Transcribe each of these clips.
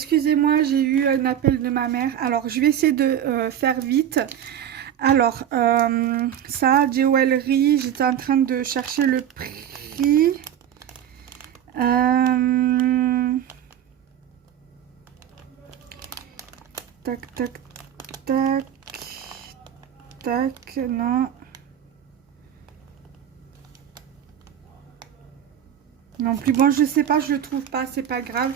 excusez-moi, j'ai eu un appel de ma mère. Alors, je vais essayer de faire vite. Alors, ça, jewelry, j'étais en train de chercher le prix. Tac, tac, tac. Tac, non. Non plus, bon, je sais pas, je le trouve pas, c'est pas grave.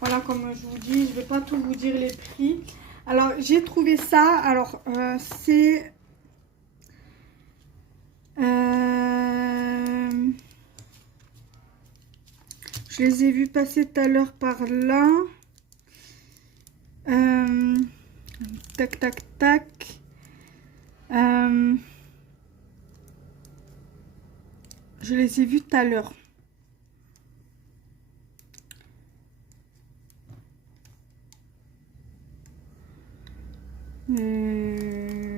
Voilà, comme je vous dis, je vais pas tout vous dire les prix. Alors, j'ai trouvé ça. Alors, c'est... je les ai vus passer tout à l'heure par là. Tac, tac, tac. Je les ai vus tout à l'heure.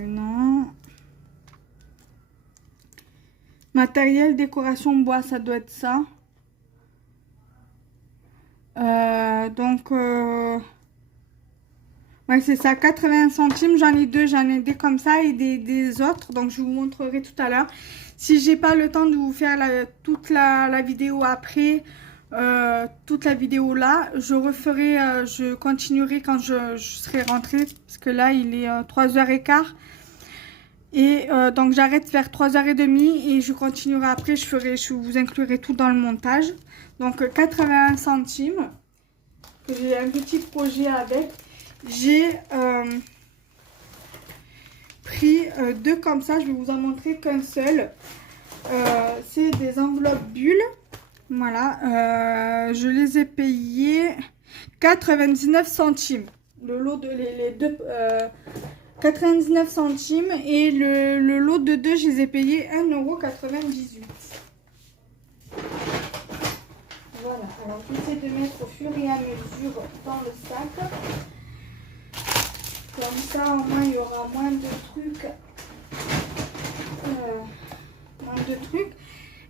Non. Matériel, décoration, bois, ça doit être ça. Ouais, c'est ça, 80 centimes. J'en ai deux, j'en ai des comme ça et des autres. Donc, je vous montrerai tout à l'heure. Si j'ai pas le temps de vous faire toute la vidéo après, toute la vidéo là, je referai, je continuerai quand je serai rentrée. Parce que là, il est 3h15. Et donc, j'arrête vers 3h30 et je continuerai après. Je vous inclurai tout dans le montage. Donc, 81 centimes. J'ai un petit projet avec. J'ai pris deux comme ça. Je vais vous en montrer qu'un seul. C'est des enveloppes bulles. Voilà. Je les ai payées 99 centimes. Le lot de les deux... 99 centimes. Et le lot de deux, je les ai payés 1,98 €. Voilà, alors j'essaie de mettre au fur et à mesure dans le sac. Comme ça, au moins, il y aura moins de trucs.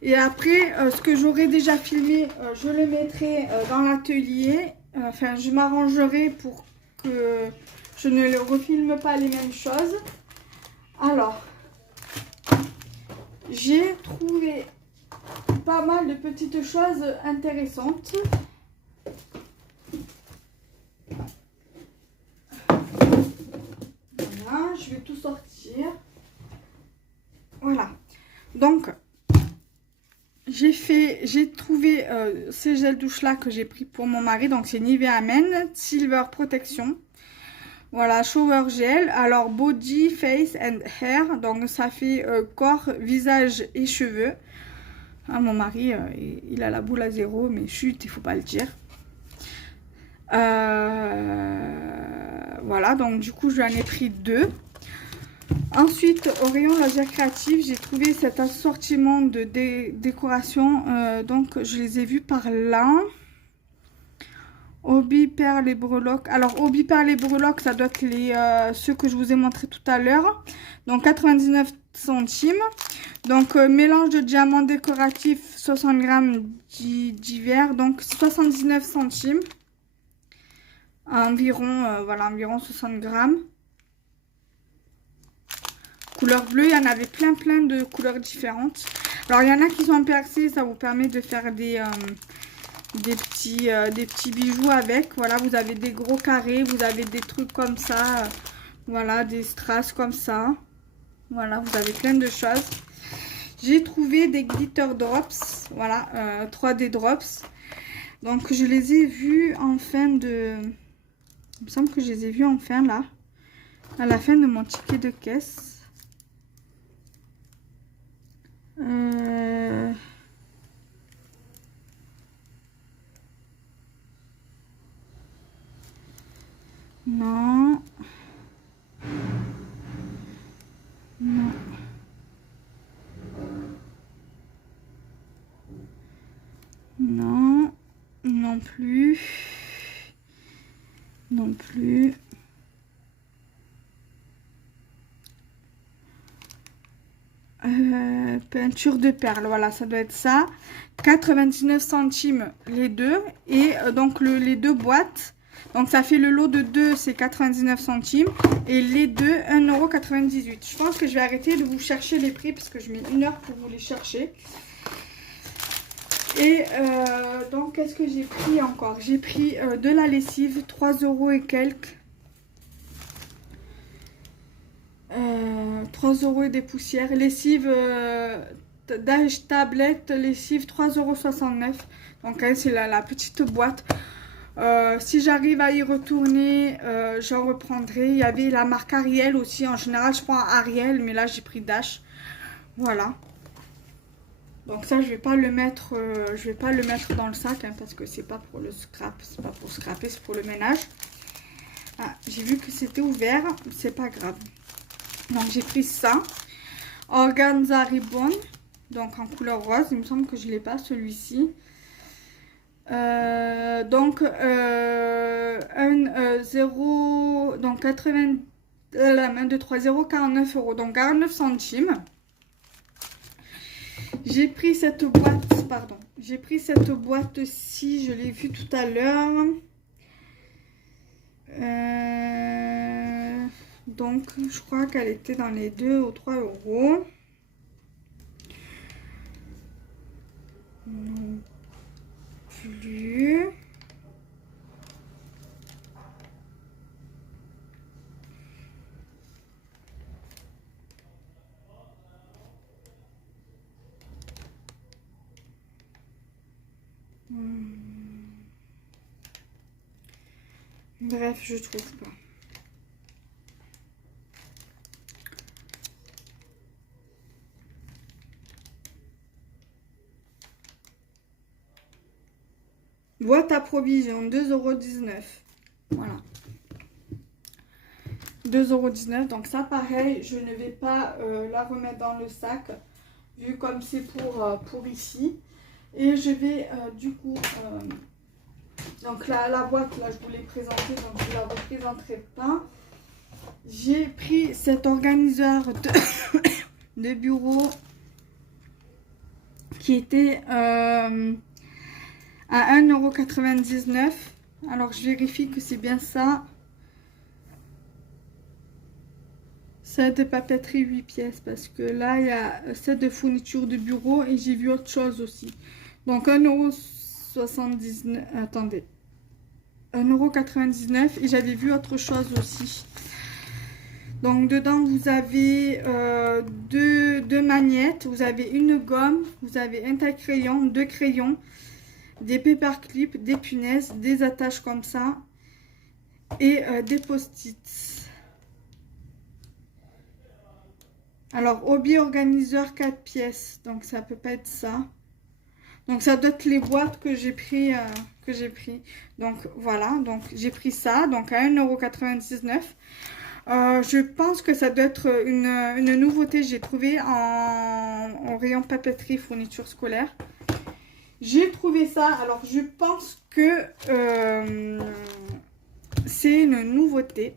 Et après, ce que j'aurais déjà filmé, je le mettrai dans l'atelier. Enfin, je m'arrangerai pour que je ne le refilme pas les mêmes choses. Alors, j'ai trouvé pas mal de petites choses intéressantes. Voilà, je vais tout sortir. Voilà. Donc, j'ai trouvé ces gels douche là que j'ai pris pour mon mari. Donc, c'est Nivea Men Silver Protection. Voilà, shower gel. Alors, body, face and hair. Donc, ça fait corps, visage et cheveux. Ah, mon mari, il a la boule à zéro, mais chut, il faut pas le dire. Voilà, donc du coup, j'en ai pris deux. Ensuite, au rayon loisirs créatifs, j'ai trouvé cet assortiment de décoration. Donc, je les ai vus par là. Hobby, perles et breloques. Alors, hobby, perles et breloques, ça doit être ceux que je vous ai montré tout à l'heure. Donc, 99 centimes. Donc, mélange de diamants décoratifs, 60 grammes divers. Donc, 79 centimes. Environ, voilà, environ 60 grammes. Couleur bleue, il y en avait plein de couleurs différentes. Alors, il y en a qui sont percés, ça vous permet de faire des petits bijoux avec. Voilà, vous avez des gros carrés, vous avez des trucs comme ça. Voilà, des strass comme ça. Voilà, vous avez plein de choses. J'ai trouvé des glitter drops. Voilà, 3D drops. Donc, je les ai vus en fin de... Il me semble que je les ai vus en fin, là. À la fin de mon ticket de caisse. Non. Non. Non. Non plus. Non plus. Peinture de perles, voilà, ça doit être ça. 99 centimes les deux. Et donc les deux boîtes. Donc ça fait le lot de 2, c'est 99 centimes. Et les deux, 1,98 €. Je pense que je vais arrêter de vous chercher les prix parce que je mets 1 heure pour vous les chercher. Et donc qu'est-ce que j'ai pris encore? J'ai pris de la lessive, 3 € et quelques. 3 € et des poussières. Lessive d'âge tablette, lessive 3,69 €. Donc c'est la petite boîte. Si j'arrive à y retourner, j'en reprendrai. Il y avait la marque Ariel aussi. En général, je prends Ariel, mais là j'ai pris Dash. Voilà. Donc ça, je vais pas le mettre dans le sac hein, parce que c'est pas pour le scrap, c'est pas pour scraper, c'est pour le ménage. Ah, j'ai vu que c'était ouvert, c'est pas grave. Donc j'ai pris ça, Organza Ribbon, donc en couleur rose. Il me semble que je l'ai pas celui-ci. Donc 0 donc 80 la main de 3 0,49 €, donc 49 centimes. J'ai pris cette boîte, pardon, j'ai pris cette boîte-ci, je l'ai vue tout à l'heure. Donc, je crois qu'elle était dans les 2 ou 3 €. Non plus. Bref, je trouve pas. Boîte à provision, 2,19 €. Voilà. 2,19 €. Donc ça, pareil, je ne vais pas la remettre dans le sac, vu comme c'est pour ici. Et je vais du coup... donc la boîte, là, je vous l'ai présentée, donc je ne la représenterai pas. J'ai pris cet organiseur de bureau qui était à 1,99 €. Alors, je vérifie que c'est bien ça. Set de papeterie 8 pièces. Parce que là, il y a set de fourniture de bureau et j'ai vu autre chose aussi. Donc, 1,79 €. Attendez. 1,99 € et j'avais vu autre chose aussi. Donc dedans vous avez deux magnettes, vous avez une gomme, vous avez un taille-crayon, 2 crayons, des paperclips, des punaises, des attaches comme ça et des post-it. Alors hobby organiseur 4 pièces, donc ça peut pas être ça. Donc ça doit être les boîtes que j'ai pris. Donc voilà, donc j'ai pris ça, donc à 1,99 €. Je pense que ça doit être une nouveauté. J'ai trouvé en rayon papeterie, fourniture scolaire. J'ai trouvé ça, alors je pense que c'est une nouveauté.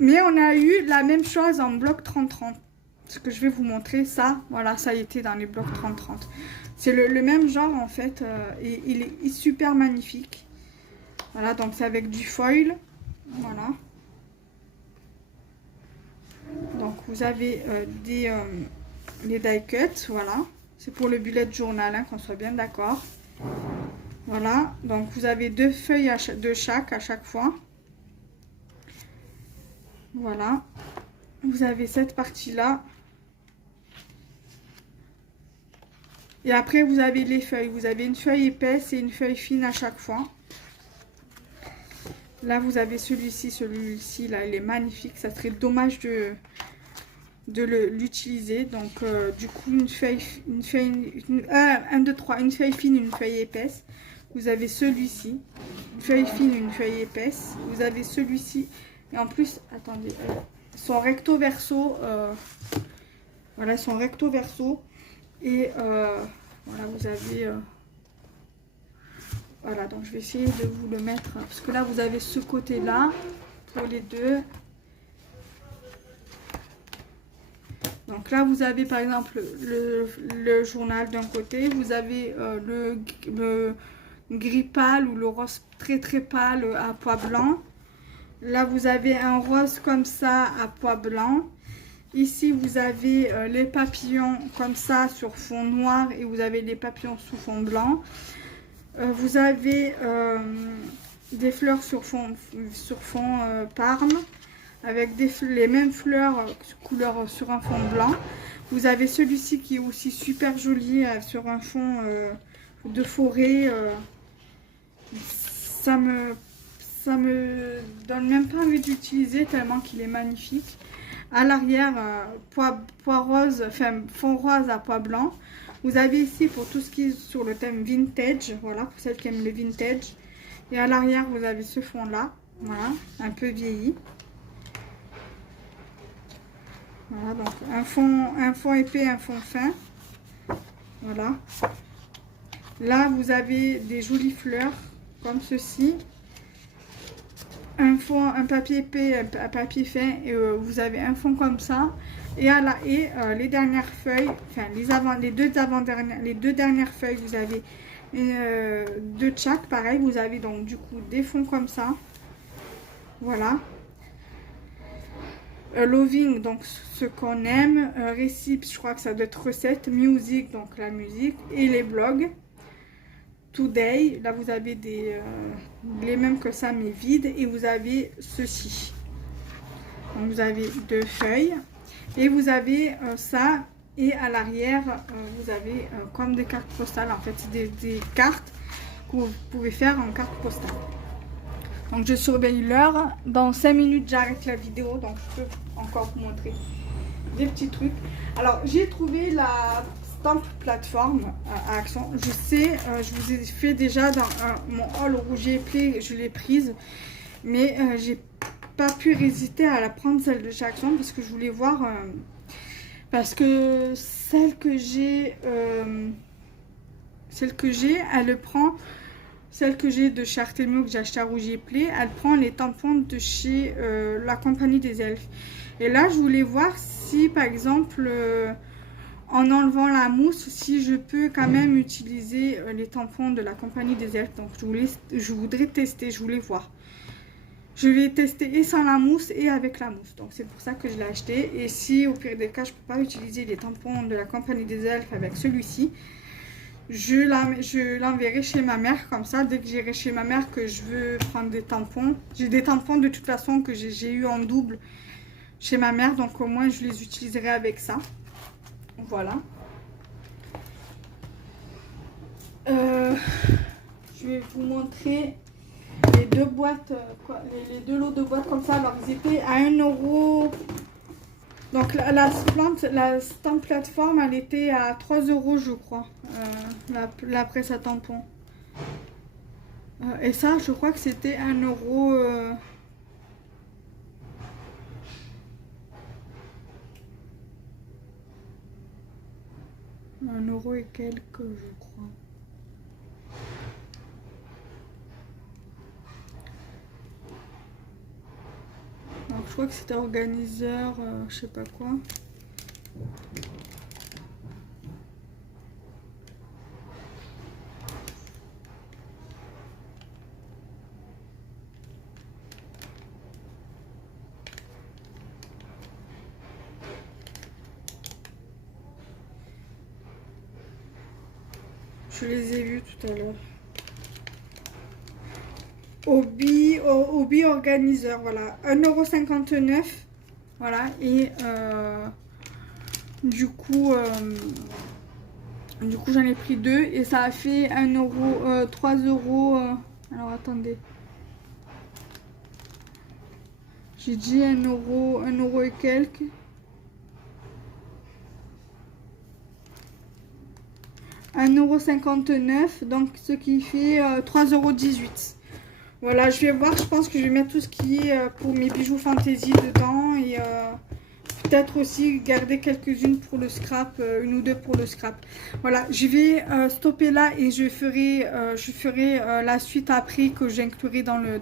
Mais on a eu la même chose en bloc 30-30. Ce que je vais vous montrer, ça, voilà, ça a été dans les blocs 30-30. C'est le même genre en fait, et il est super magnifique. Voilà, donc c'est avec du foil, voilà. Donc vous avez les die cuts, voilà. C'est pour le bullet journal, hein, qu'on soit bien d'accord. Voilà, donc vous avez 2 feuilles de chaque à chaque fois. Voilà, vous avez cette partie-là. Et après, vous avez les feuilles. Vous avez une feuille épaisse et une feuille fine à chaque fois. Là, vous avez celui-ci. Celui-ci, là, il est magnifique. Ça serait dommage de l'utiliser. Donc, du coup, une feuille fine, une feuille épaisse. Vous avez celui-ci. Une feuille fine, une feuille épaisse. Vous avez celui-ci. Et en plus, attendez, son recto verso. Voilà, son recto verso. Et voilà, vous avez... voilà, donc je vais essayer de vous le mettre. Parce que là, vous avez ce côté-là pour les deux. Donc là, vous avez par exemple le journal d'un côté. Vous avez le gris pâle ou le rose très très pâle à pois blanc. Là vous avez un rose comme ça à pois blanc. Ici vous avez les papillons comme ça sur fond noir et vous avez les papillons sous fond blanc. Vous avez des fleurs sur fond parme avec les mêmes fleurs couleur sur un fond blanc. Vous avez celui-ci qui est aussi super joli sur un fond de forêt. Ça me donne même pas envie d'utiliser tellement qu'il est magnifique. À l'arrière, pois rose, enfin fond rose à pois blanc. Vous avez ici pour tout ce qui est sur le thème vintage, voilà, pour celles qui aiment le vintage. Et à l'arrière, vous avez ce fond là, voilà, un peu vieilli. Voilà, donc un fond épais, un fond fin. Voilà. Là, vous avez des jolies fleurs comme ceci. Un papier épais, un papier fin, et vous avez un fond comme ça. Et les dernières feuilles, enfin les deux dernières feuilles, vous avez deux de chaque, pareil. Vous avez donc du coup des fonds comme ça. Voilà. Loving, donc ce qu'on aime, Recipes, je crois que ça doit être recette, Music, donc la musique, et les blogs. Today, là vous avez les mêmes que ça mais vides, et vous avez ceci. Donc vous avez deux feuilles, et vous avez ça, et à l'arrière, vous avez comme des cartes postales, en fait, c'est des cartes que vous pouvez faire en carte postale. Donc je surveille l'heure. Dans 5 minutes j'arrête la vidéo, donc je peux encore vous montrer des petits trucs. Alors j'ai trouvé la Stamp plateforme à Action. Je sais, je vous ai fait déjà dans mon haul rouge et play, je l'ai prise, mais j'ai pas pu résister à la prendre, celle de chez Action, parce que je voulais voir, parce que celle que j'ai, elle prend. Celle que j'ai de chez Artemio, que j'ai acheté à Rouge et Play, elle prend les tampons de chez la compagnie des elfes. Et là, je voulais voir si, par exemple, en enlevant la mousse, si je peux quand même utiliser les tampons de la compagnie des elfes. Donc, je voudrais tester, je voulais voir. Je vais tester et sans la mousse et avec la mousse. Donc, c'est pour ça que je l'ai acheté. Et si, au pire des cas, je ne peux pas utiliser les tampons de la compagnie des elfes avec celui-ci, je l'enverrai chez ma mère, comme ça, dès que j'irai chez ma mère que je veux prendre des tampons. J'ai des tampons de toute façon que j'ai eu en double chez ma mère, donc au moins je les utiliserai avec ça. Voilà. Je vais vous montrer les deux boîtes, les deux lots de boîtes comme ça. Alors ils étaient à 1 €. Donc la Stamp plateforme, elle était à 3 € je crois, la presse à tampon. Et ça, je crois que c'était 1 €. 1 € et quelques, je crois. Donc je crois que c'était organiseur, je sais pas quoi. Je les ai vus tout à l'heure. Hobby organiseur, voilà, 1,59 €. Voilà, et du coup j'en ai pris deux et ça a fait 1 €, 3 €. Alors attendez, j'ai dit 1 €, 1 € et quelques. 1,59 €, donc ce qui fait 3,18 €. Voilà, je vais voir, je pense que je vais mettre tout ce qui est pour mes bijoux fantaisie dedans, et peut-être aussi garder quelques-unes pour le scrap, une ou deux pour le scrap. Voilà, je vais stopper là et je ferai la suite après, que j'inclurai dans le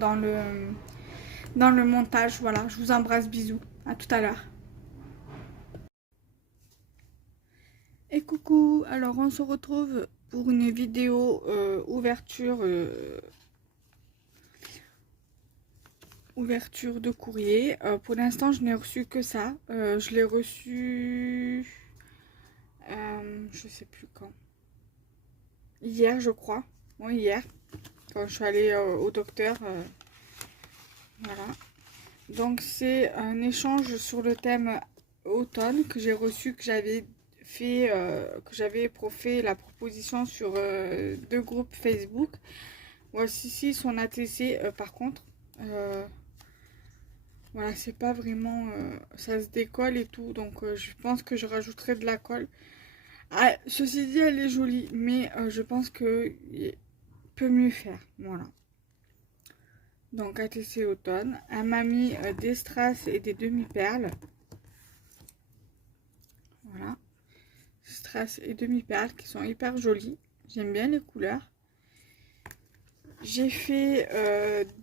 montage. Voilà, je vous embrasse, bisous, à tout à l'heure. Et coucou, alors on se retrouve pour une vidéo ouverture de courrier. Pour l'instant, je n'ai reçu que ça. Je l'ai reçu, je sais plus quand. Hier, je crois. Oui, hier, quand je suis allée au docteur. Voilà. Donc, c'est un échange sur le thème automne que j'ai reçu, que j'avais fait, fait la proposition sur 2 groupes Facebook. Voici ici son ATC, par contre. Voilà, c'est pas vraiment... ça se décolle et tout, donc je pense que je rajouterai de la colle. Ah, ceci dit, elle est jolie, mais je pense qu'il peut mieux faire. Voilà. Donc, ATC automne. Elle m'a mis des strass et des demi-perles. Voilà. Strass et demi-perles qui sont hyper jolies. J'aime bien les couleurs. J'ai fait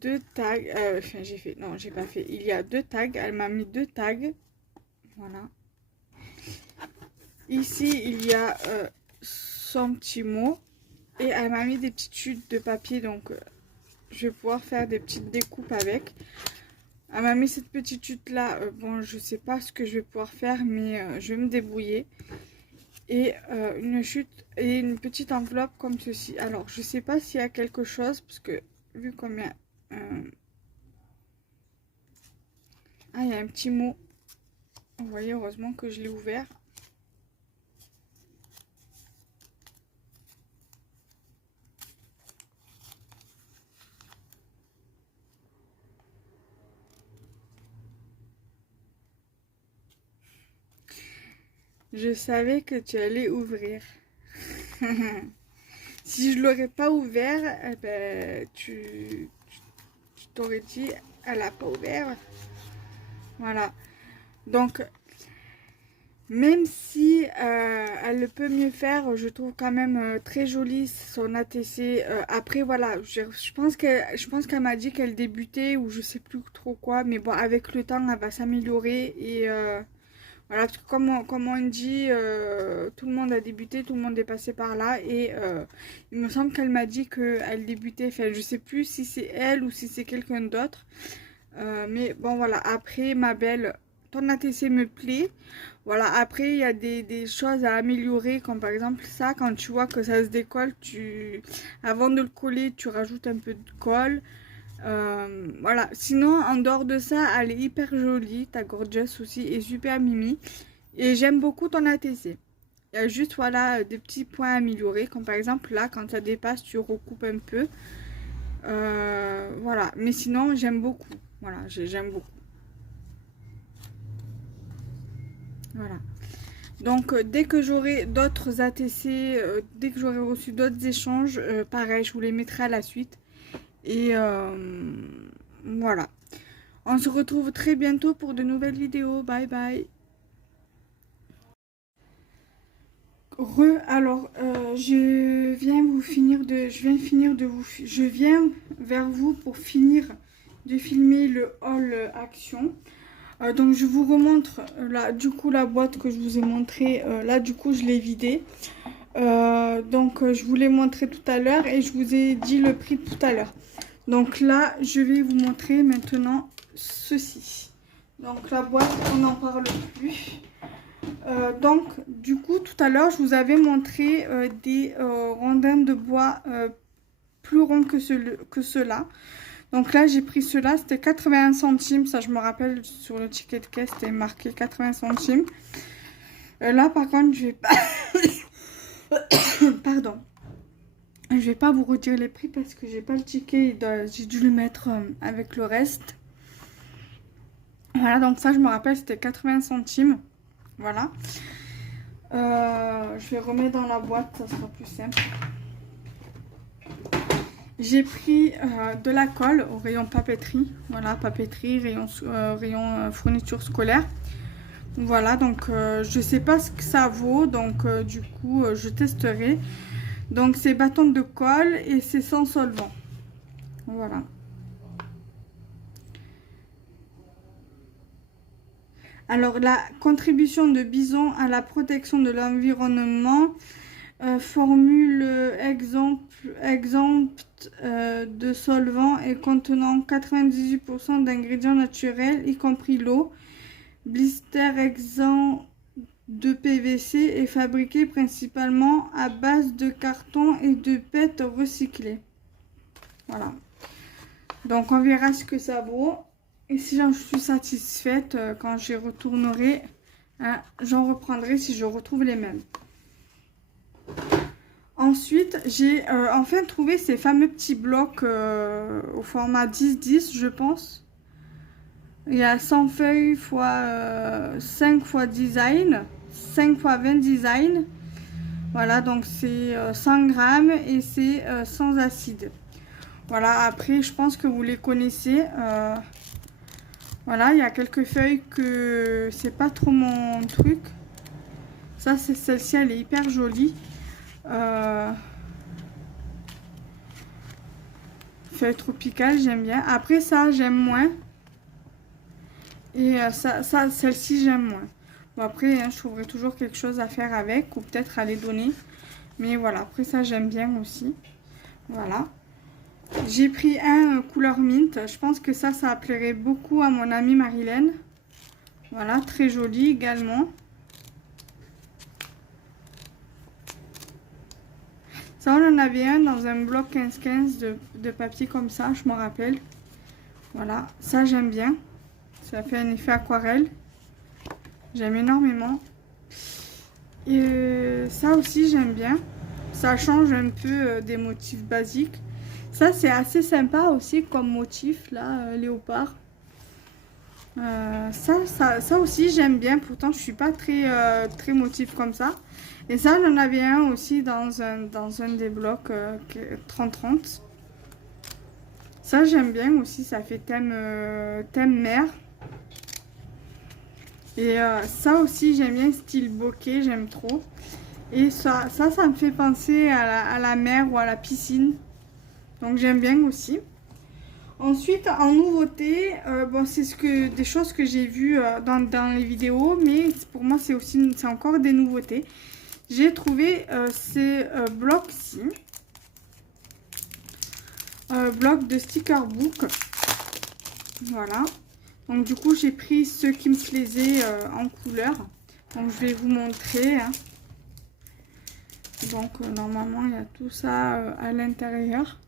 2 tags. Enfin, j'ai fait... Non, j'ai pas fait. Il y a 2 tags. Elle m'a mis 2 tags. Voilà. Ici, il y a son petit mot. Et elle m'a mis des petites chutes de papier. Donc, je vais pouvoir faire des petites découpes avec. Elle m'a mis cette petite chute là. Bon, je sais pas ce que je vais pouvoir faire. Mais je vais me débrouiller. Et une chute et une petite enveloppe comme ceci. Alors, je sais pas s'il y a quelque chose. Parce que, vu combien... Ah, il y a un petit mot. Vous voyez, heureusement que je l'ai ouvert. Je savais que tu allais ouvrir. Si je l'aurais pas ouvert, eh ben, tu t'aurais dit, elle a pas ouvert. Voilà. Donc, même si elle peut mieux faire, je trouve quand même très jolie son ATC. Après, voilà, je pense qu'elle m'a dit qu'elle débutait ou je sais plus trop quoi. Mais bon, avec le temps, elle va s'améliorer et... voilà, parce que comme on dit, tout le monde a débuté, tout le monde est passé par là. Et il me semble qu'elle m'a dit qu'elle débutait. Enfin, je sais plus si c'est elle ou si c'est quelqu'un d'autre. Mais bon, voilà. Après, ma belle, ton ATC me plaît. Voilà, après, il y a des choses à améliorer. Comme par exemple ça, quand tu vois que ça se décolle, avant de le coller, tu rajoutes un peu de colle. Voilà, sinon en dehors de ça, elle est hyper jolie. Ta Gorgeous aussi est super mimi. Et j'aime beaucoup ton ATC. Il y a juste, voilà, des petits points à améliorer. Comme par exemple là, quand ça dépasse, tu recoupes un peu. Voilà, mais sinon j'aime beaucoup. Voilà, j'aime beaucoup. Voilà. Donc dès que j'aurai d'autres ATC, dès que j'aurai reçu d'autres échanges, pareil, je vous les mettrai à la suite. Et voilà. On se retrouve très bientôt pour de nouvelles vidéos. Bye bye. Alors, je viens vers vous pour finir de filmer le haul action. Donc je vous remontre là, du coup, la boîte que je vous ai montré. Là, du coup, je l'ai vidée. Donc je vous l'ai montré tout à l'heure et je vous ai dit le prix tout à l'heure. Donc là, je vais vous montrer maintenant ceci. Donc la boîte, on n'en parle plus. Donc du coup, tout à l'heure, je vous avais montré des rondins de bois plus ronds que ceux-là. Donc là, j'ai pris ceux-là, c'était 81 centimes. Ça, je me rappelle, sur le ticket de caisse, c'était marqué 80 centimes. Là, par contre, je vais pas... Pardon. Je vais pas vous retirer les prix parce que j'ai pas le ticket. J'ai dû le mettre avec le reste. Voilà, donc ça, je me rappelle, c'était 80 centimes. Voilà. Je vais remettre dans la boîte, ça sera plus simple. J'ai pris de la colle au rayon papeterie. Voilà, papeterie, rayon fourniture scolaire. Voilà, donc je sais pas ce que ça vaut. Donc du coup, je testerai. Donc c'est bâton de colle et c'est sans solvant. Voilà. Alors la contribution de Bison à la protection de l'environnement, Formule exempte de solvants et contenant 98% d'ingrédients naturels, y compris l'eau. Blister exempt de PVC est fabriqué principalement à base de carton et de PET recyclés. Voilà. Donc on verra ce que ça vaut. Et si j'en suis satisfaite, quand j'y retournerai, hein, j'en reprendrai si je retrouve les mêmes. Ensuite, j'ai enfin trouvé ces fameux petits blocs au format 10-10, je pense. Il y a 100 feuilles x 5 x design, 5 x 20 design. Voilà, donc c'est 100 grammes et c'est sans acide. Voilà, après, je pense que vous les connaissez. Voilà, il y a quelques feuilles que c'est pas trop mon truc. Ça, c'est celle-ci, elle est hyper jolie. Feuille tropicale, j'aime bien. Après ça, j'aime moins. Et celle-ci, j'aime moins. Bon, après, hein, je trouverai toujours quelque chose à faire avec. Ou peut-être à les donner. Mais voilà, après ça, j'aime bien aussi. Voilà. J'ai pris un couleur mint. Je pense que ça plairait beaucoup à mon amie Marilène. Voilà, très joli également. Ça, on en avait un dans un bloc 15-15 de papier comme ça, je me rappelle. Voilà, ça j'aime bien. Ça fait un effet aquarelle. J'aime énormément. Et ça aussi j'aime bien. Ça change un peu des motifs basiques. Ça c'est assez sympa aussi comme motif là, léopard. Ça aussi j'aime bien. Pourtant je suis pas très motif comme ça. Et ça j'en avais un aussi dans un des blocs 30-30. Ça j'aime bien aussi. Ça fait thème mer. Et ça aussi j'aime bien, style bokeh, j'aime trop. Et ça me fait penser à la mer ou à la piscine. Donc j'aime bien aussi. Ensuite, en nouveauté, bon, c'est des choses que j'ai vues dans les vidéos, mais pour moi c'est encore des nouveautés. J'ai trouvé ces blocs-ci. Blocs de sticker book. Voilà. Donc du coup, j'ai pris ceux qui me plaisaient en couleur. Donc je vais vous montrer. Hein. Donc normalement, il y a tout ça à l'intérieur.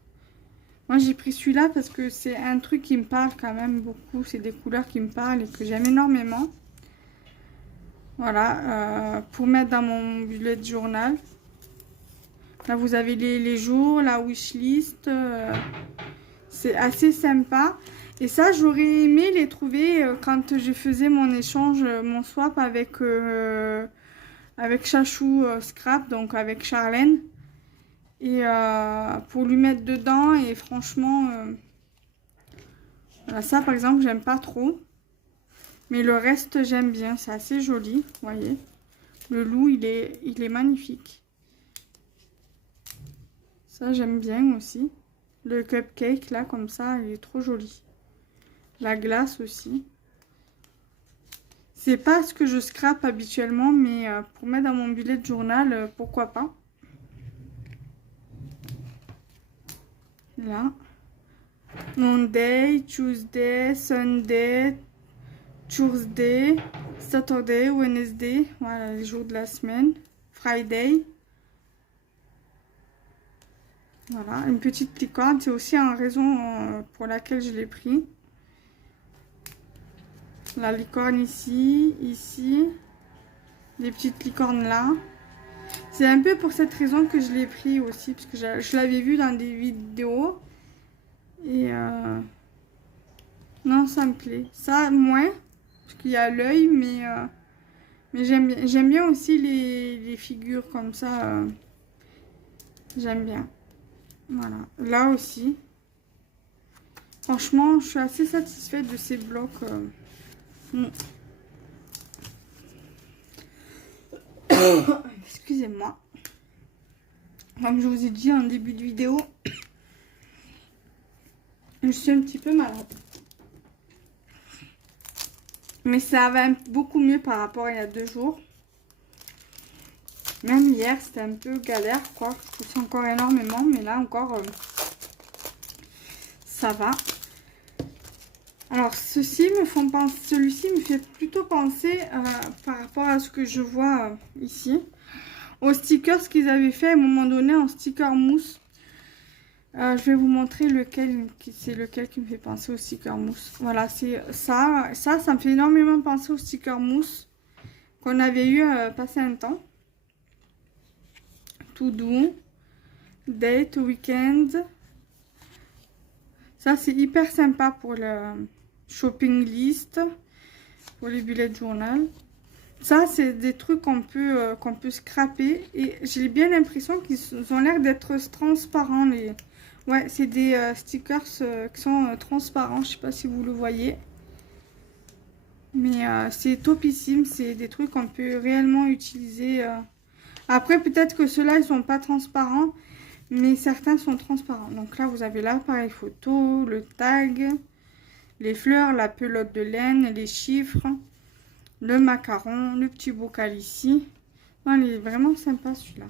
Moi, j'ai pris celui-là parce que c'est un truc qui me parle quand même beaucoup. C'est des couleurs qui me parlent et que j'aime énormément. Voilà, pour mettre dans mon bullet journal. Là, vous avez les jours, la wishlist. C'est assez sympa. Et ça, j'aurais aimé les trouver quand je faisais mon échange, mon swap avec Chachou Scrap, donc avec Charlène. Et pour lui mettre dedans. Et franchement, voilà, ça par exemple, j'aime pas trop. Mais le reste, j'aime bien. C'est assez joli, vous voyez. Le loup, il est magnifique. Ça, j'aime bien aussi. Le cupcake, là, comme ça, il est trop joli. La glace aussi. C'est pas ce que je scrape habituellement, mais pour mettre dans mon bullet journal, pourquoi pas. Là. Monday, Tuesday, Sunday, Tuesday, Saturday, Wednesday. Voilà, les jours de la semaine. Friday. Voilà, une petite licorne. C'est aussi une raison pour laquelle je l'ai pris. La licorne ici, ici. Les petites licornes là. C'est un peu pour cette raison que je l'ai pris aussi. Parce que je l'avais vu dans des vidéos. Et non, ça me plaît. Ça, moins. Parce qu'il y a l'œil. Mais j'aime bien aussi les figures comme ça. J'aime bien. Voilà. Là aussi. Franchement, je suis assez satisfaite de ces blocs. Excusez-moi. Comme je vous ai dit en début de vidéo, je suis un petit peu malade. Mais ça va beaucoup mieux par rapport à il y a 2 jours. Même hier, c'était un peu galère, quoi. C'est encore énormément, mais là encore, ça va. Alors, celui-ci me fait plutôt penser, par rapport à ce que je vois ici, aux stickers qu'ils avaient fait à un moment donné en sticker mousse. Je vais vous montrer c'est lequel qui me fait penser au sticker mousse. Voilà, c'est ça. Ça me fait énormément penser au sticker mousse qu'on avait eu passé un temps. Tout doux. Date, weekend. Ça, c'est hyper sympa pour le shopping list, pour les bullet journal. Ça, c'est des trucs qu'on peut scraper. Et j'ai bien l'impression qu'ils ont l'air d'être transparents. Ouais, c'est des stickers qui sont transparents. Je sais pas si vous le voyez. Mais c'est topissime. C'est des trucs qu'on peut réellement utiliser. Après, peut-être que ceux-là, ils sont pas transparents. Mais certains sont transparents. Donc là, vous avez l'appareil photo, le tag, les fleurs, la pelote de laine, les chiffres, le macaron, le petit bocal ici. Non, il est vraiment sympa celui-là.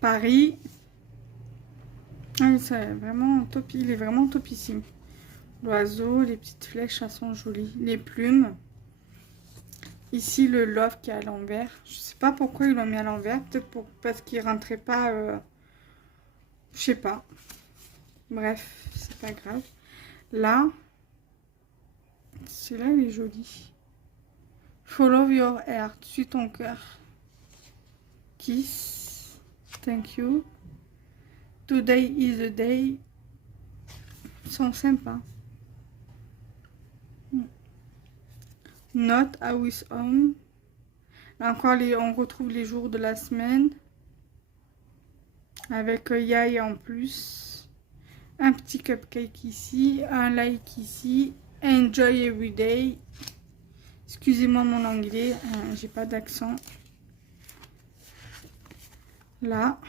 Paris. Ah, c'est vraiment top, il est vraiment topissime. L'oiseau, les petites flèches, elles sont jolies. Les plumes. Ici, le love qui est à l'envers. Je sais pas pourquoi ils l'ont mis à l'envers. Peut-être parce qu'il rentrait pas... je sais pas. Bref, c'est pas grave. Là, celui-là, il est joli. Follow your heart. Suis ton cœur. Kiss. Thank you. Today is the day. Ils sont sympas. Not I wish home. Là encore, on retrouve les jours de la semaine. Avec yay en plus. Un petit cupcake ici. Un like ici. Enjoy every day. Excusez-moi mon anglais. J'ai pas d'accent. Là.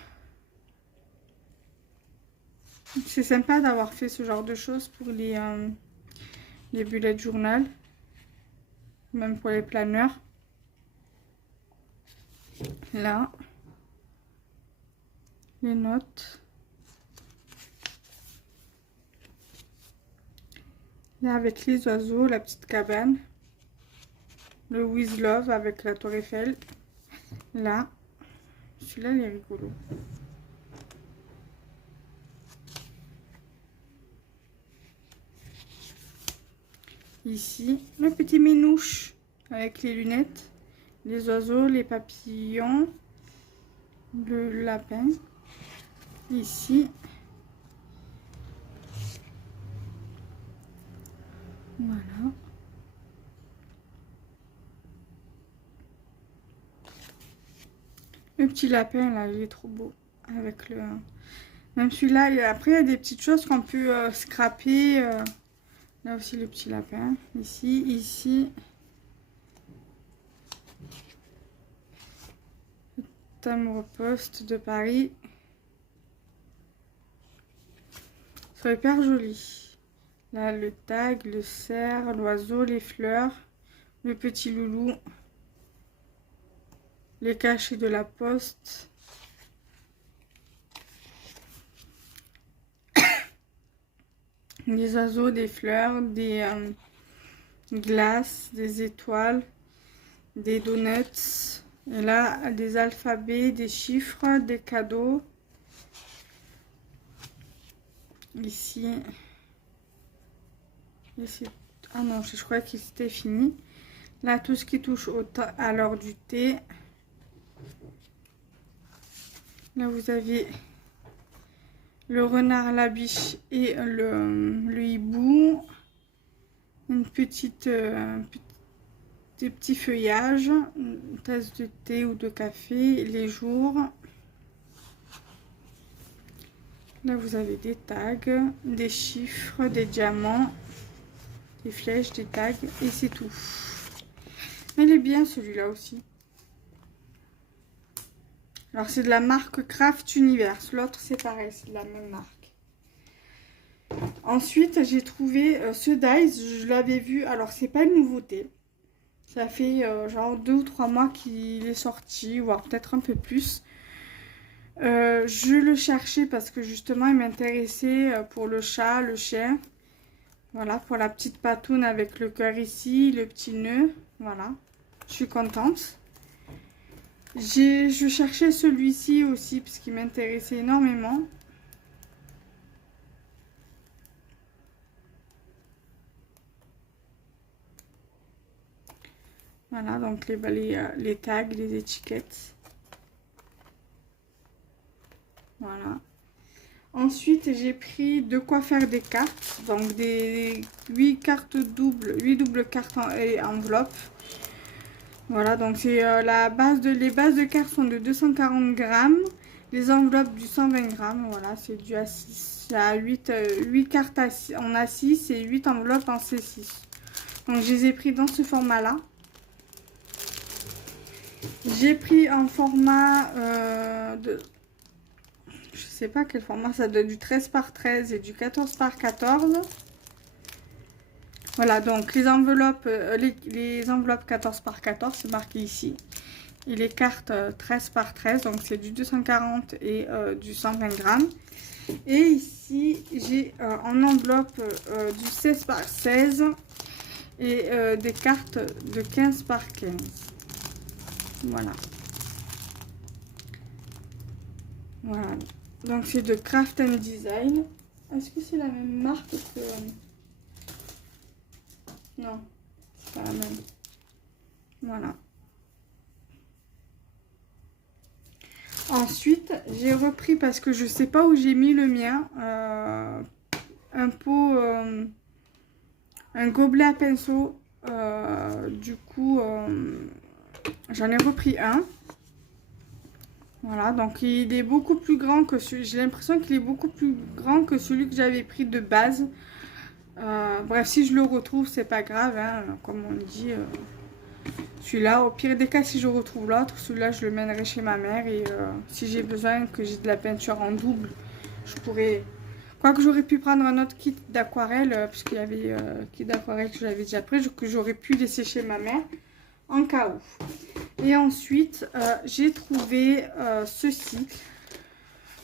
C'est sympa d'avoir fait ce genre de choses pour les bullet journal. Même pour les planeurs. Là. Les notes. Là avec les oiseaux, la petite cabane. Le With Love avec la tour Eiffel. Là. Celui-là il est rigolo. Ici, le petit minouche avec les lunettes, les oiseaux, les papillons, le lapin. Ici, voilà. Le petit lapin là, il est trop beau avec le. Même celui-là, après il y a des petites choses qu'on peut scraper. Là aussi le petit lapin. Ici. Le timbre poste de Paris. C'est hyper joli. Là le tag, le cerf, l'oiseau, les fleurs, le petit loulou. Les cachets de la poste. Des oiseaux, des fleurs, des glaces, des étoiles, des donuts. Et là, des alphabets, des chiffres, des cadeaux. Ici. Ah non, je crois que c'était fini. Là, tout ce qui touche à l'heure du thé. Là, vous avez le renard, la biche et le hibou. Une petite... des petits feuillages. Une tasse de thé ou de café. Les jours. Là, vous avez des tags, des chiffres, des diamants, des flèches, des tags. Et c'est tout. Il est bien celui-là aussi. Alors, c'est de la marque Craft Universe. L'autre, c'est pareil, c'est de la même marque. Ensuite, j'ai trouvé ce dice. Je l'avais vu. Alors, c'est pas une nouveauté. Ça fait genre 2 ou 3 mois qu'il est sorti, voire peut-être un peu plus. Je le cherchais parce que justement il m'intéressait pour le chat, le chien. Voilà, pour la petite patoune avec le cœur ici, le petit nœud. Voilà, je suis contente. Je cherchais celui-ci aussi parce qu'il m'intéressait énormément. Voilà, donc les tags, les étiquettes. Voilà. Ensuite, j'ai pris de quoi faire des cartes. Donc, des 8 cartes doubles, 8 doubles cartes et enveloppes. Voilà, donc c'est les bases de cartes sont de 240 grammes. Les enveloppes du 120 grammes. Voilà, c'est du A6. Il y a 8 cartes en A6 et 8 enveloppes en C6. Donc, je les ai pris dans ce format-là. J'ai pris un format je sais pas quel format, ça doit être du 13 par 13 et du 14 par 14. Voilà, donc les enveloppes, les enveloppes 14 par 14, c'est marqué ici. Et les cartes 13 par 13, donc c'est du 240 et du 120 grammes. Et ici, j'ai en enveloppe du 16 par 16 et des cartes de 15 par 15. Voilà. Voilà. Donc c'est de Craft and Design. Est-ce que c'est la même marque que... Non, c'est pas la même. Voilà. Ensuite, j'ai repris parce que je sais pas où j'ai mis le mien. Un pot, un gobelet à pinceau. Du coup, j'en ai repris un. Voilà, donc il est beaucoup plus grand que celui... J'ai l'impression qu'il est beaucoup plus grand que celui que j'avais pris de base. Bref, si je le retrouve, c'est pas grave, hein, comme on dit. Celui-là, au pire des cas, si je retrouve l'autre, celui-là, je le mènerai chez ma mère. Et si j'ai besoin que j'ai de la peinture en double, je pourrais... Quoique j'aurais pu prendre un autre kit d'aquarelle, puisqu'il y avait kit d'aquarelle que j'avais déjà pris, que j'aurais pu laisser chez ma mère, en cas où. Et ensuite, j'ai trouvé ceci.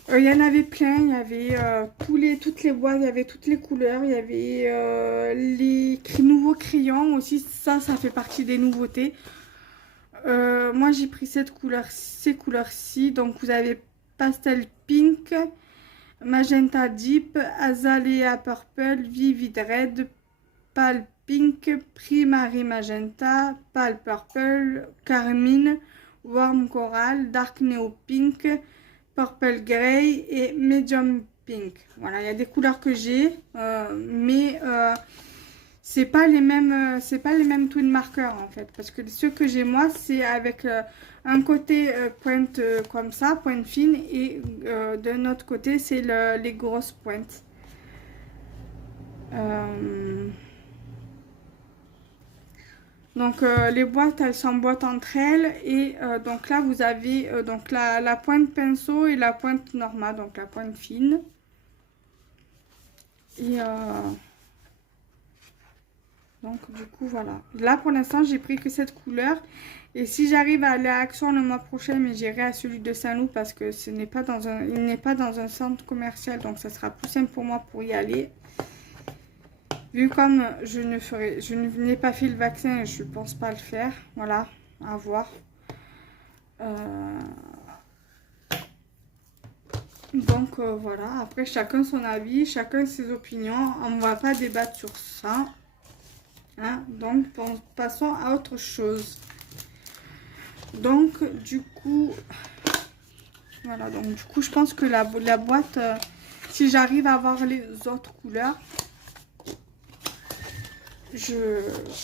Il y en avait plein, il y avait toutes les boîtes, il y avait toutes les couleurs, il y avait les nouveaux crayons aussi, ça fait partie des nouveautés. Moi j'ai pris ces couleurs-ci, donc vous avez Pastel Pink, Magenta Deep, Azalea Purple, Vivid Red, Pale Pink, Primary Magenta, Pale Purple, Carmine, Warm Coral, Dark Neo Pink, Purple Grey et Medium Pink. Voilà, il y a des couleurs que j'ai, mais c'est pas les mêmes twin markers en fait, parce que ceux que j'ai moi, c'est avec un côté pointe comme ça, pointe fine, et d'un autre côté, c'est les grosses pointes. Donc les boîtes, elles s'emboîtent entre elles, et donc là vous avez donc la pointe pinceau et la pointe normale, donc la pointe fine. Et donc du coup voilà. Là pour l'instant j'ai pris que cette couleur, et si j'arrive à aller à Action le mois prochain, mais j'irai à celui de Saint-Loup parce que il n'est pas dans un centre commercial, donc ça sera plus simple pour moi pour y aller. Vu comme je n'ai pas fait le vaccin, je ne pense pas le faire. Voilà, à voir. Donc voilà, après chacun son avis, chacun ses opinions. On ne va pas débattre sur ça. Hein? Donc passons à autre chose. Donc du coup, voilà, donc du coup je pense que la boîte, si j'arrive à avoir les autres couleurs,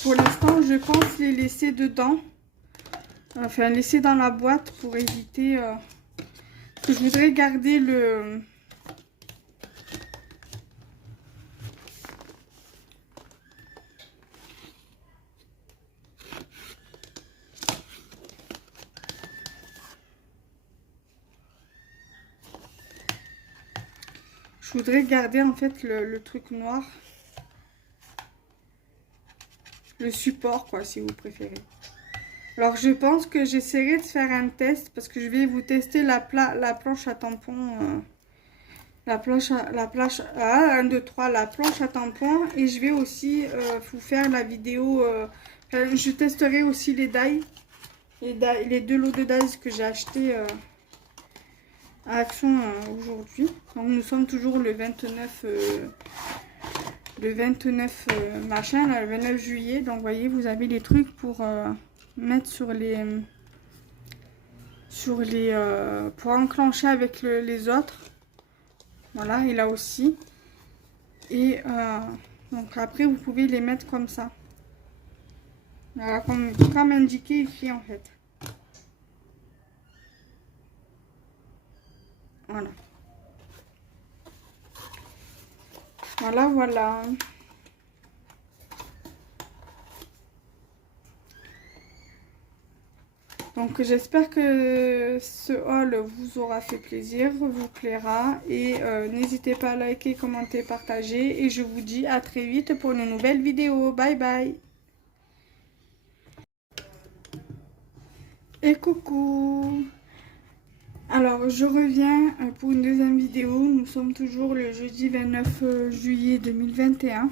pour l'instant, je pense les laisser dedans. Enfin, laisser dans la boîte pour éviter... que je voudrais garder le... Je voudrais garder en fait le truc noir. le support, quoi, si vous préférez. Alors, je pense que j'essaierai de faire un test parce que je vais vous tester la planche à tampons. La planche à 1, 2, 3, la planche à tampons. Et je vais aussi vous faire la vidéo. Je testerai aussi les die. Les 2 lots de dies que j'ai acheté à Action aujourd'hui. Donc, nous sommes toujours le 29... machin, là, le 29 juillet. Donc, vous voyez, vous avez les trucs pour mettre pour enclencher avec les autres. Voilà, et là aussi. Et donc, après, vous pouvez les mettre comme ça. Voilà, comme indiqué ici, en fait. Voilà. Voilà, voilà. Donc j'espère que ce haul vous aura fait plaisir, vous plaira. Et n'hésitez pas à liker, commenter, partager. Et je vous dis à très vite pour une nouvelle vidéo. Bye bye. Et coucou. Alors je reviens pour une deuxième vidéo. Nous sommes toujours le jeudi 29 juillet 2021.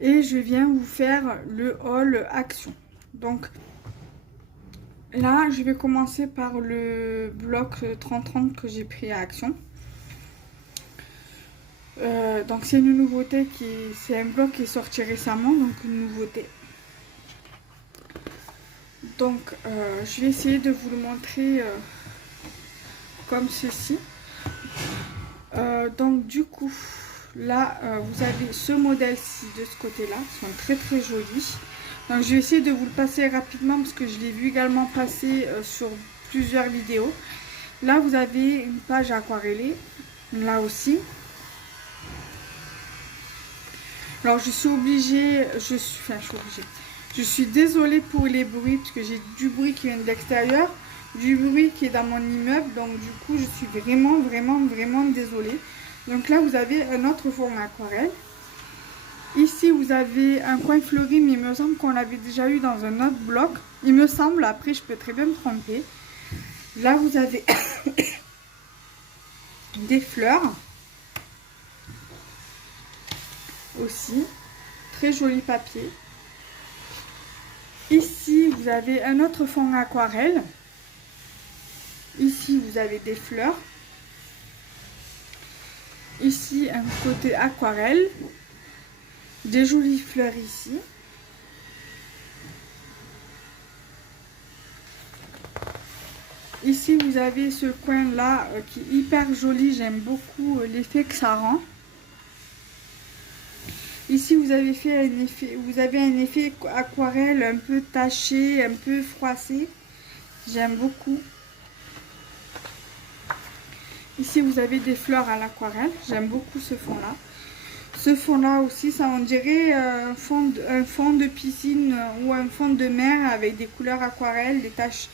Et je viens vous faire le haul Action. Donc là, je vais commencer par le bloc 30-30 que j'ai pris à Action. Donc c'est une nouveauté c'est un bloc qui est sorti récemment, donc une nouveauté. Donc je vais essayer de vous le montrer comme ceci. Donc du coup, là vous avez ce modèle-ci de ce côté-là, ils sont très très jolis. Donc je vais essayer de vous le passer rapidement parce que je l'ai vu également passer sur plusieurs vidéos. Là vous avez une page aquarellée, là aussi. Alors je suis obligée, je suis désolée pour les bruits parce que j'ai du bruit qui vient de l'extérieur, du bruit qui est dans mon immeuble, donc du coup je suis vraiment désolée. Donc là vous avez un autre fond aquarelle. Ici, vous avez un coin fleuri, mais il me semble qu'on l'avait déjà eu dans un autre bloc. Il me semble, après, je peux très bien me tromper. Là, vous avez des fleurs. Aussi. Très joli papier. Ici, vous avez un autre fond aquarelle. Ici, vous avez des fleurs. Ici, un côté aquarelle. Des jolies fleurs ici. Ici, vous avez ce coin-là qui est hyper joli. J'aime beaucoup l'effet que ça rend. Ici, vous avez un effet aquarelle un peu taché, un peu froissé. J'aime beaucoup. Ici, vous avez des fleurs à l'aquarelle. J'aime beaucoup ce fond-là. Ce fond-là aussi, ça on dirait un fond de piscine ou un fond de mer avec des couleurs aquarelles, des taches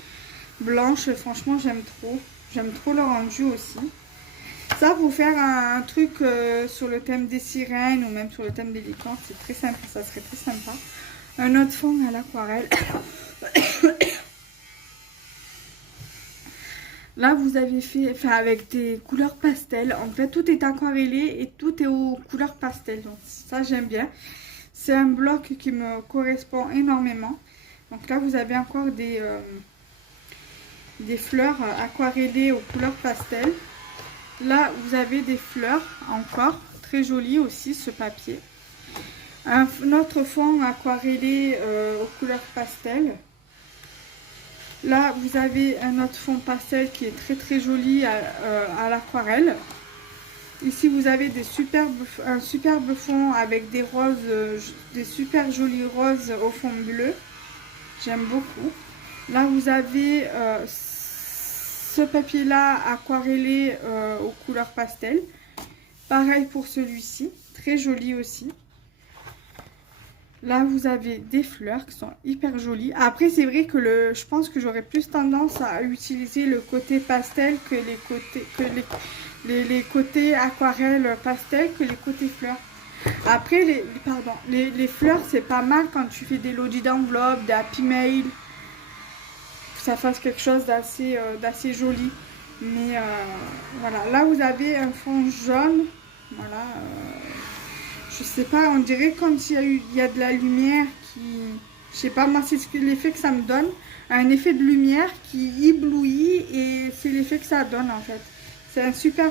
blanches. Franchement, j'aime trop. J'aime trop le rendu aussi. Ça, pour faire un truc sur le thème des sirènes ou même sur le thème des licornes, c'est très sympa. Ça serait très sympa. Un autre fond à l'aquarelle. Là, vous avez fait avec des couleurs pastel. En fait, tout est aquarellé et tout est aux couleurs pastel. Donc, ça, j'aime bien. C'est un bloc qui me correspond énormément. Donc là, vous avez encore des fleurs aquarellées aux couleurs pastel. Là, vous avez des fleurs encore. Très joli aussi, ce papier. Un autre fond aquarellé aux couleurs pastel. Là, vous avez un autre fond pastel qui est très joli à l'aquarelle. Ici, vous avez un superbe fond avec des roses, des super jolis roses au fond bleu. J'aime beaucoup. Là, vous avez ce papier-là aquarellé aux couleurs pastel. Pareil pour celui-ci, très joli aussi. Là, vous avez des fleurs qui sont hyper jolies. Après, c'est vrai que je pense que j'aurais plus tendance à utiliser le côté pastel que les côtés aquarelle pastel que les côtés fleurs. Après, les fleurs, c'est pas mal quand tu fais des logis d'enveloppe, des happy mail, que ça fasse quelque chose d'assez joli. Mais voilà, là vous avez un fond jaune. Voilà, je sais pas, on dirait comme s'il y a de la lumière qui... Je sais pas, moi c'est l'effet que ça me donne. Un effet de lumière qui éblouit et c'est l'effet que ça donne en fait. C'est un super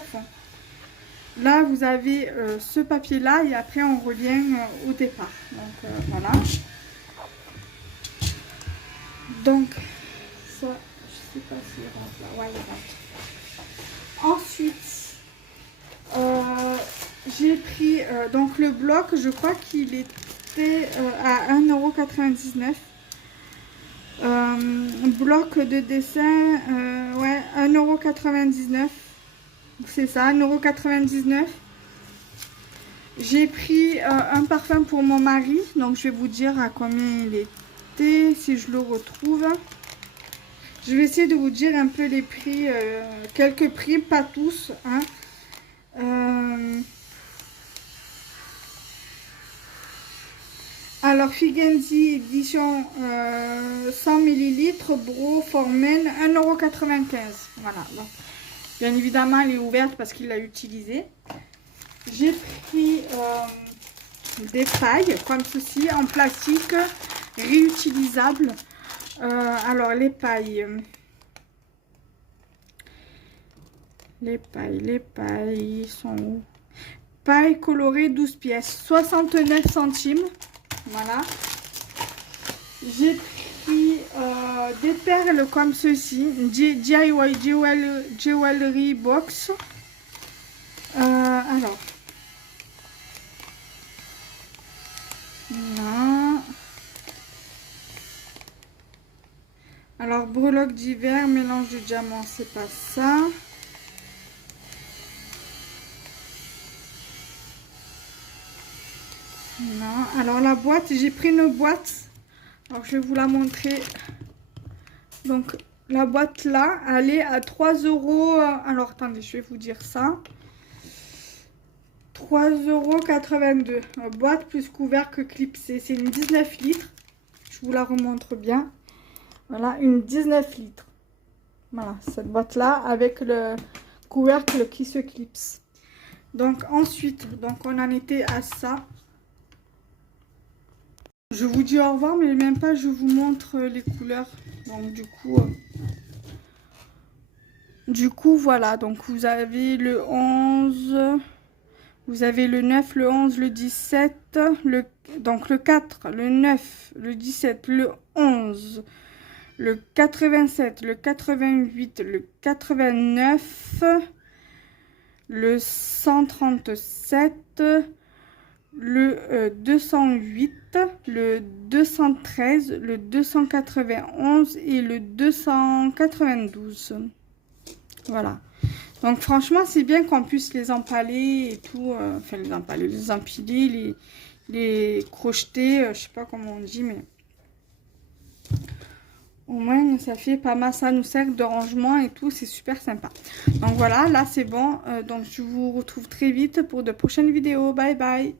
fond. Là vous avez ce papier là et après on revient au départ. Donc voilà. Donc ça, je sais pas s'il rentre là. Ouais, il rentre. Ensuite, j'ai pris donc le bloc, je crois qu'il était à 1,99 €. Bloc de dessin, ouais, 1,99 €. C'est ça, 1,99 €. J'ai pris un parfum pour mon mari, donc je vais vous dire à combien il était, si je le retrouve. Je vais essayer de vous dire un peu les prix, quelques prix, pas tous, hein. Alors, Figenzi édition 100 ml, Bro Formen, 1,95 €. Voilà, donc, bien évidemment, elle est ouverte parce qu'il l'a utilisée. J'ai pris des pailles comme ceci, en plastique, réutilisables. Alors, les pailles sont où? Pailles colorées 12 pièces, 69 centimes. Voilà. J'ai pris des perles comme ceci, DIY Jewelry Box. Alors. Non. Alors, breloque d'hiver, mélange de diamants, c'est pas ça. Non. Alors, la boîte, j'ai pris une boîte. Alors, je vais vous la montrer. Donc, la boîte là, elle est à 3 €. Alors, attendez, je vais vous dire ça. 3,82 €. Boîte plus couvercle clipsé. C'est une 19 litres. Je vous la remontre bien. Voilà, une 19 litres. Voilà, cette boîte-là avec le couvercle qui se clipse. Donc, ensuite, donc on en était à ça. Je vous dis au revoir, mais même pas je vous montre les couleurs. Donc, du coup, voilà. Donc, vous avez le 11, vous avez le 9, le 11, le 17, donc le 4, le 9, le 17, le 11, le 87, le 88, le 89, le 137, le 208, le 213, le 291 et le 292. Voilà. Donc franchement, c'est bien qu'on puisse les empaler et tout. Enfin, les empaler, les empiler, les crocheter. Je sais pas comment on dit, mais... Au moins, ça fait pas mal, ça nous sert de rangement et tout, c'est super sympa. Donc voilà, là c'est bon. Donc je vous retrouve très vite pour de prochaines vidéos. Bye bye.